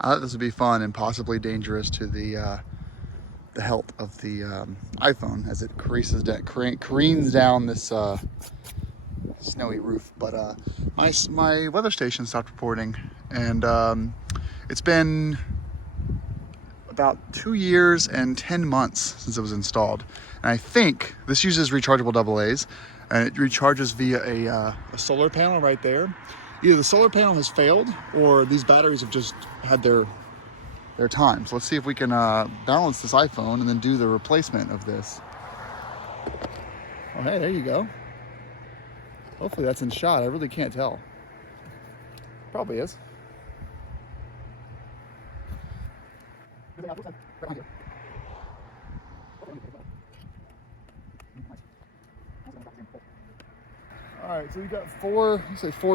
I thought this would be fun and possibly dangerous to the health of the iPhone as it careens down this snowy roof. But my weather station stopped reporting, and it's been about 2 years and 10 months since it was installed. And I think this uses rechargeable AA's, and it recharges via a solar panel right there. Either the solar panel has failed or these batteries have just had their time. So let's see if we can balance this iPhone and then do the replacement of this. Oh, hey, there you go. Hopefully that's in shot. I really can't tell. Probably is. All right, so we got four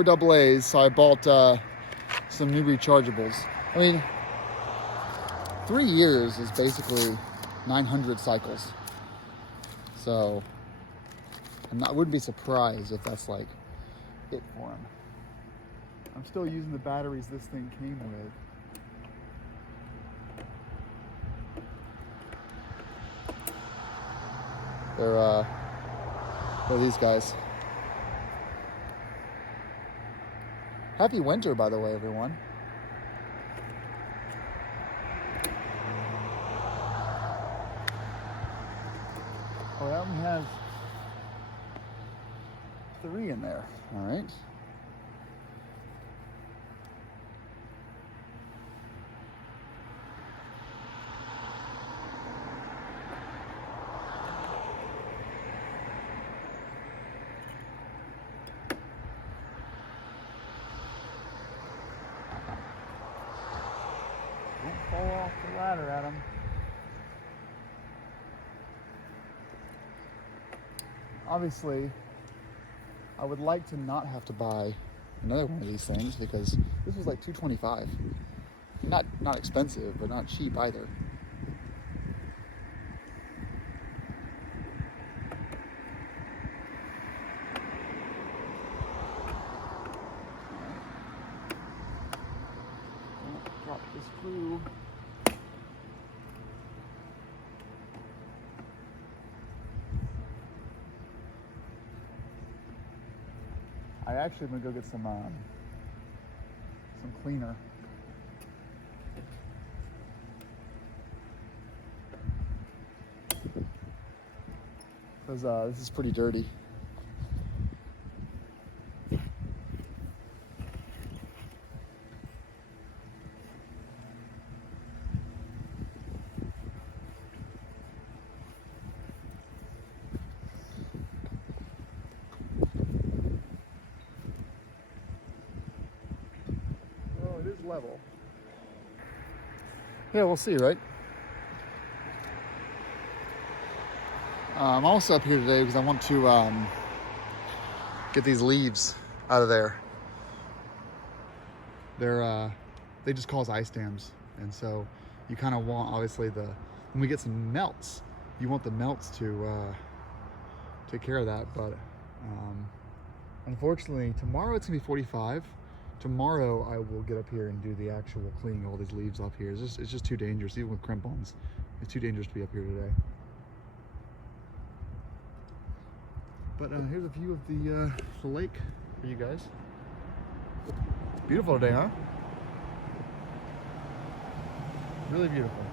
AA's. So I bought some new rechargeables. I mean, 3 years is basically 900 cycles. So I wouldn't be surprised if that's like it for him. I'm still using the batteries this thing came with. They're these guys. Happy winter, by the way, everyone. Oh, that one has 3 in there. All right. Don't fall off the ladder, Adam. Obviously, I would like to not have to buy another one of these things because this was like $225. Not expensive, but not cheap either. Drop this screw. I actually am gonna go get some cleaner. Because this is pretty dirty. Level. Yeah, we'll see, right? I'm also up here today because I want to get these leaves out of there. They just cause ice dams, and so you kind of want, obviously, when we get some melts, you want the melts to take care of that. But unfortunately, tomorrow it's gonna be 45. Tomorrow I will get up here and do the actual cleaning all these leaves off here. It's just too dangerous, even with crampons. It's too dangerous to be up here today. But here's a view of the lake for you guys. It's beautiful today, huh? Really beautiful.